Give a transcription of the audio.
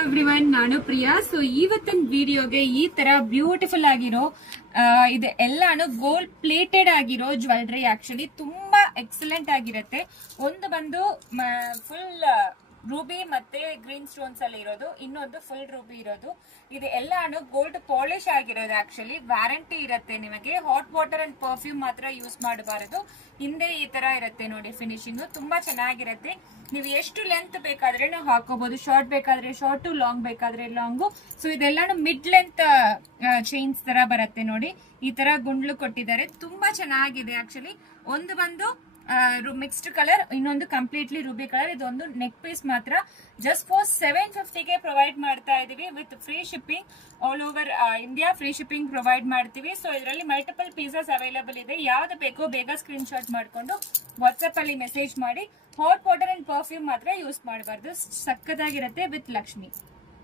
Everyone, ನಾನು Priya. So ಇವತ್ತಿನ ವಿಡಿಯೋಗೆ ಈ ತರ ಬ್ಯೂಟಿಫುಲ್ ಆಗಿರೋ ಇದು ಎಲ್ಲಾನು ಗೋಲ್ಡ್ ಪ್ಲೇಟೆಡ್ ಆಗಿರೋ ಜ್ಯುವೆಲ್ರಿ. ಆಕ್ಚುಲಿ ತುಂಬಾ ಎಕ್ಸಲೆಂಟ್ ಆಗಿರುತ್ತೆ. ಒಂದು ಬಂದು ಫುಲ್ ರೂಬಿ ಮತ್ತೆ ಗ್ರೀನ್ ಸ್ಟೋನ್ಸ್ ಅಲ್ಲಿ ಇರೋದು, ಇನ್ನೊಂದು ಫುಲ್ ರೂಬಿ ಇರೋದು. ಇದು ಎಲ್ಲಾನು ಗೋಲ್ಡ್ ಪಾಲಿಶ್ ಆಗಿರೋದು. ಆಕ್ಚುಲಿ ವ್ಯಾರಂಟಿ ಇರುತ್ತೆ ನಿಮಗೆ. ಹಾಟ್ ವಾಟರ್ ಅಂಡ್ ಪರ್ಫ್ಯೂಮ್ ಮಾತ್ರ ಯೂಸ್ ಮಾಡಬಾರದು. ಹಿಂದೆ ಈ ತರ ಇರುತ್ತೆ ನೋಡಿ ಫಿನಿಶಿಂಗ್, ತುಂಬಾ ಚೆನ್ನಾಗಿರುತ್ತೆ. ನೀವು ಎಷ್ಟು ಲೆಂತ್ ಬೇಕಾದ್ರೆ ನಾವು ಹಾಕೋಬಹುದು. ಶಾರ್ಟ್ ಬೇಕಾದ್ರೆ ಶಾರ್ಟ್, ಲಾಂಗ್ ಬೇಕಾದ್ರೆ ಲಾಂಗು. ಸೊ ಇದೆಲ್ಲಾನು ಮಿಡ್ ಲೆಂತ್ ಚೈನ್ಸ್ ತರ ಬರುತ್ತೆ ನೋಡಿ. ಈ ತರ ಗುಂಡ್ಲು ಕೊಟ್ಟಿದ್ದಾರೆ, ತುಂಬಾ ಚೆನ್ನಾಗಿದೆ. ಆಕ್ಚುಲಿ ಒಂದು ಬಂದು ಮಿಕ್ಸ್ಡ್ ಕಲರ್, ಇನ್ನೊಂದು ಕಂಪ್ಲೀಟ್ಲಿ ರೂಬಿ ಕಲರ್. ಇದೊಂದು ನೆಕ್ ಪೀಸ್ ಮಾತ್ರ ಜಸ್ಟ್ ಫಾರ್ 750 ಪ್ರೊವೈಡ್ ಮಾಡ್ತಾ ಇದೀವಿ with free shipping all over India. Free shipping provide ಮಾಡ್ತೀವಿ. ಸೊ ಇದರಲ್ಲಿ ಮಲ್ಟಿಪಲ್ ಪೀಸಸ್ ಅವೈಲೇಬಲ್ ಇದೆ. ಯಾವ್ದು ಬೇಕೋ ಬೇಗ ಸ್ಕ್ರೀನ್ ಶಾಟ್ ಮಾಡ್ಕೊಂಡು ವಾಟ್ಸ್ಆಪ್ ಅಲ್ಲಿ ಮೆಸೇಜ್ ಮಾಡಿ. ಹಾಟ್ ವಾಟರ್ ಅಂಡ್ ಪರ್ಫ್ಯೂಮ್ ಮಾತ್ರ ಯೂಸ್ ಮಾಡಬಾರ್ದು. ಸಕ್ಕತ್ತಾಗಿರುತ್ತೆ ವಿತ್ ಲಕ್ಷ್ಮಿ.